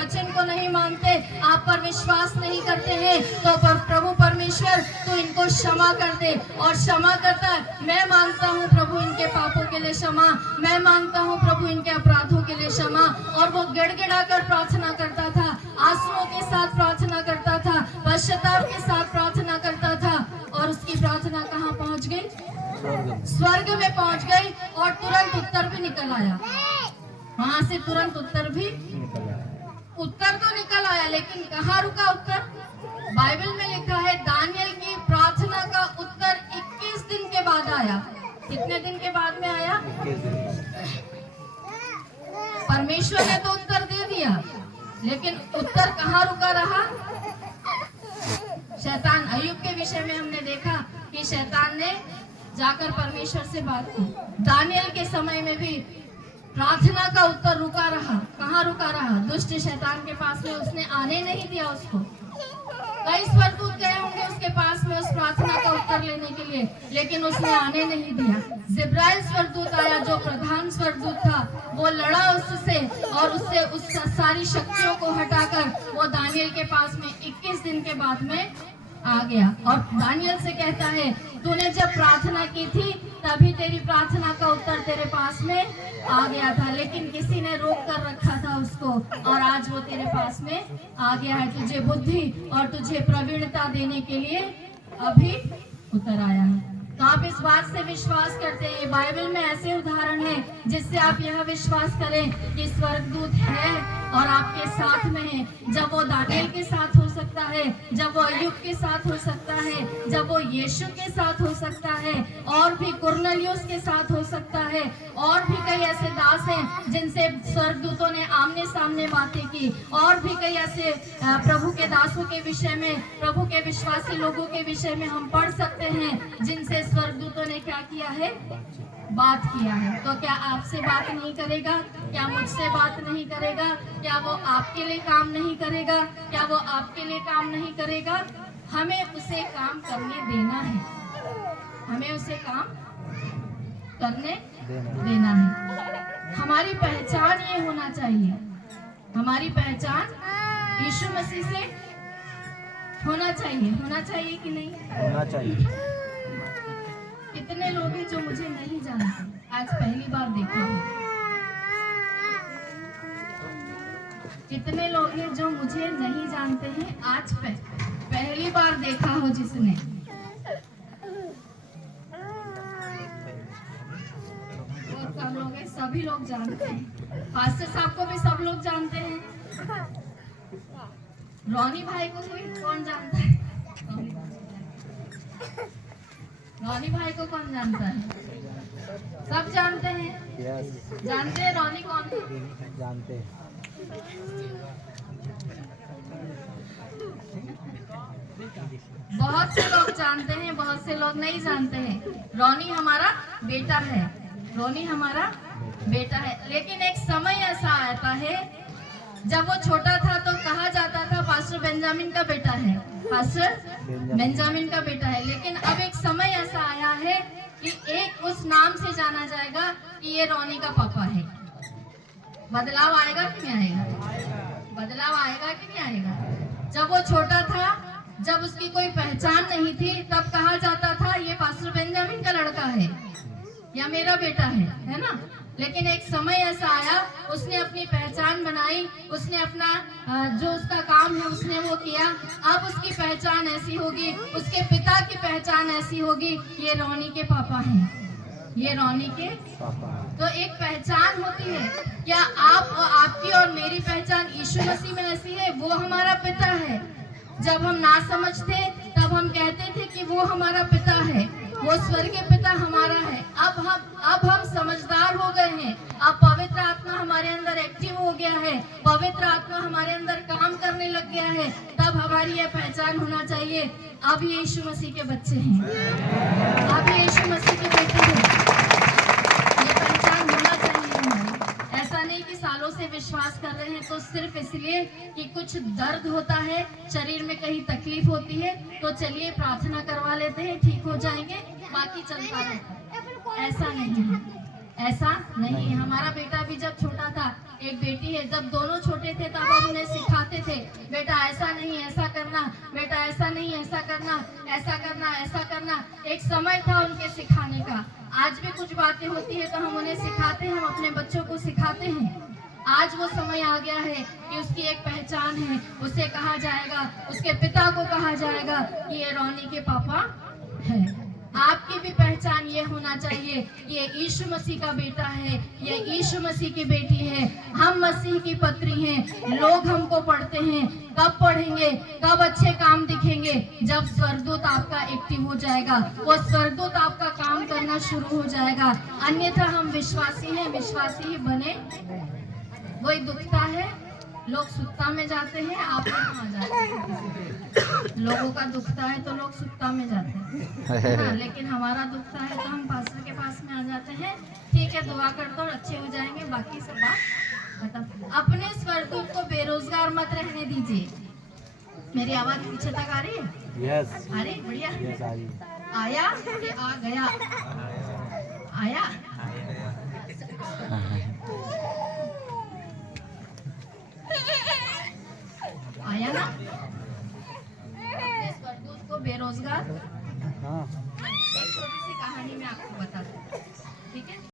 वचन को नहीं मानते, आप पर विश्वास नहीं करते हैं, तो प्रभु परमेश्वर तू इनको क्षमा कर दे। और क्षमा करता है, मैं मांगता हूँ प्रभु इनके पापों के लिए क्षमा, मैं मांगता हूँ प्रभु इनके अपराधों के लिए क्षमा। और वो गिड़गिड़ा कर प्रार्थना करता था, आंसुओं के साथ प्रार्थना करता था, पश्चाताप के साथ प्रार्थना करता था। और उसकी प्रार्थना कहाँ पहुँच गई? स्वर्ग में पहुँच गई। और तुरंत उत्तर भी निकल आया, वहां से तुरंत उत्तर तो निकल आया। लेकिन कहाँ रुका उत्तर? बाइबल में लिखा है दानियल की प्रार्थना का उत्तर 21 दिन के बाद आया। कितने दिन के बाद में आया? परमेश्वर ने तो उत्तर दे दिया, लेकिन उत्तर कहाँ रुका रहा? शैतान। अय्यूब के विषय में हमने देखा कि शैतान ने जाकर परमेश्वर से बात की। दानियल के समय में भी प्रार्थना का उत्तर रुका रहा। कहाँ रुका रहा? दुष्ट शैतान के पास में उसने आने नहीं दिया उसको। कई स्वर्गदूत गए होंगे उसके पास में उस प्रार्थना का उत्तर लेने के लिए, लेकिन उसने आने नहीं दिया। जिब्राइल स्वर्गदूत आया, जो प्रधान स्वर्गदूत था, वो लड़ा उससे और उससे उस सारी शक्तियों को हटाकर वो दानियल के पास में 21 दिन के बाद में आ गया। और दानियल से कहता है तूने जब प्रार्थना की थी तभी तेरी प्रार्थना का उत्तर तेरे पास में आ गया था, लेकिन किसी ने रोक कर रखा था उसको, और आज वो तेरे पास में आ गया है। तुझे बुद्धि और तुझे प्रवीणता देने के लिए अभी उतर आया है। तो आप इस बात से विश्वास करते हैं? बाइबल में ऐसे उदाहरण है जिससे आप यह विश्वास करें कि स्वर्गदूत है और आपके साथ में है। जब वो दानियल के साथ हो सकता है, जब वो अय्यूब के साथ हो सकता है, जब वो यीशु के साथ हो सकता है, और भी कुरनेलियुस के साथ हो सकता है, और भी कई ऐसे दास हैं जिनसे स्वर्गदूतों ने आमने सामने बातें की, और भी कई ऐसे प्रभु के दासों के विषय में, प्रभु के विश्वासी लोगों के विषय में हम पढ़ सकते हैं जिनसे स्वर्गदूतों ने क्या किया है? बात किया है। तो क्या आपसे बात नहीं करेगा? क्या मुझसे बात नहीं करेगा? क्या वो आपके लिए काम नहीं करेगा? क्या वो आपके लिए काम नहीं करेगा? हमें उसे काम करने देना है, हमें उसे काम करने देना है। हमारी पहचान ये होना चाहिए, हमारी पहचान यीशु मसीह से होना चाहिए। होना चाहिए कि नहीं? होना चाहिए। कितने लोग हैं जो मुझे नहीं जानते, आज पहली बार देखा हूँ। कितने लोग हैं जो मुझे नहीं जानते हैं, आज पहली बार देखा हो जिसने। और कम लोग हैं, सभी लोग जानते हैं। पास्टर साहब को भी सब लोग जानते हैं। रॉनी भाई को कोई कौन जानता है? रॉनी भाई को कौन जानता है? सब जानते हैं। जानते हैं रॉनी कौन है? जानते हैं। बहुत से लोग जानते हैं, बहुत से लोग नहीं जानते हैं। रॉनी हमारा बेटा है, रॉनी हमारा बेटा है। लेकिन एक समय ऐसा आता है, जब वो छोटा था तो कहा जाता था पास्टर बेंजामिन का बेटा है, पास्टर बेंजामिन का बेटा है। लेकिन अब एक समय ऐसा आया है कि एक उस नाम से जाना जाएगा कि ये रॉनी का पापा है। बदलाव आएगा कि नहीं आएगा? बदलाव आएगा कि नहीं आएगा? जब वो छोटा था, जब उसकी कोई पहचान नहीं थी, तब कहा जाता था ये पास्टर बेंजामिन का लड़का है या मेरा बेटा है ना। लेकिन एक समय ऐसा आया, उसने अपनी पहचान बनाई, उसने अपना जो उसका काम है उसने वो किया। अब उसकी पहचान ऐसी होगी, उसके पिता की पहचान ऐसी होगी, ये रॉनी के पापा हैं, ये रॉनी के पापा। तो एक पहचान होती है। क्या आपकी और मेरी पहचान यीशु मसीह में ऐसी है? वो हमारा पिता है। जब हम ना समझ थे तब हम कहते थे कि वो हमारा पिता है, वो स्वर्गीय पिता हमारा है। अब हम समझदार हो गए हैं। अब पवित्र आत्मा हमारे अंदर एक्टिव हो गया है, पवित्र आत्मा हमारे अंदर काम करने लग गया है। तब हमारी यह पहचान होना चाहिए, अब ये यीशु मसीह के बच्चे हैं, अब ये यीशु मसीह के बेटे हैं। ये पहचान होना चाहिए हमारी। ऐसा नहीं कि सालों से विश्वास कर रहे हैं तो सिर्फ इसलिए कि कुछ दर्द होता है, शरीर में कहीं तकलीफ होती है तो चलिए प्रार्थना करवा लेते हैं, ठीक हो जाएंगे, बाकी चलता रहता है। ऐसा नहीं है, ऐसा नहीं है। हमारा बेटा भी जब छोटा था, एक बेटी है, जब दोनों छोटे थे तब हमने बेटा ऐसा नहीं ऐसा करना, बेटा ऐसा नहीं ऐसा करना, ऐसा करना ऐसा करना। एक समय था उनके सिखाने का। आज भी कुछ बातें होती है तो हम उन्हें सिखाते हैं, हम अपने बच्चों को सिखाते हैं। आज वो समय आ गया है कि उसकी एक पहचान है, उसे कहा जाएगा, उसके पिता को कहा जाएगा कि ये रोनी के पापा है। आपकी भी पहचान ये होना चाहिए, ये यीशु मसीह का बेटा है, ये यीशु मसीह की बेटी है, हम मसीह की पत्री हैं। लोग हमको पढ़ते हैं, कब पढ़ेंगे, कब अच्छे काम दिखेंगे? जब स्वर्गदूत आपका एक्टिव हो जाएगा, वो स्वर्गदूत आपका काम करना शुरू हो जाएगा। अन्यथा हम विश्वासी हैं, विश्वासी ही बने। वही दुखता है, लोग सुक्ता में जाते हैं, आप कहाँ जाते हैं? लोगों का दुखता है तो लोग सुक्ता में जाते हैं, हाँ, लेकिन हमारा दुखता है तो हम पास्टर के पास में आ जाते हैं। ठीक है, दुआ कर दो, अच्छे हो जाएंगे, बाकी सब बात खत्म। अपने स्वर्गदूत को बेरोजगार मत रहने दीजिए। मेरी आवाज पीछे तक आ रही है? यस अरे बढ़िया। यस आ रही है। आया कि आ गया? आया। आया ना? अपने स्वर्गदूत को बेरोजगार। हाँ एक छोटी सी कहानी मैं आपको बताती हूँ, ठीक है?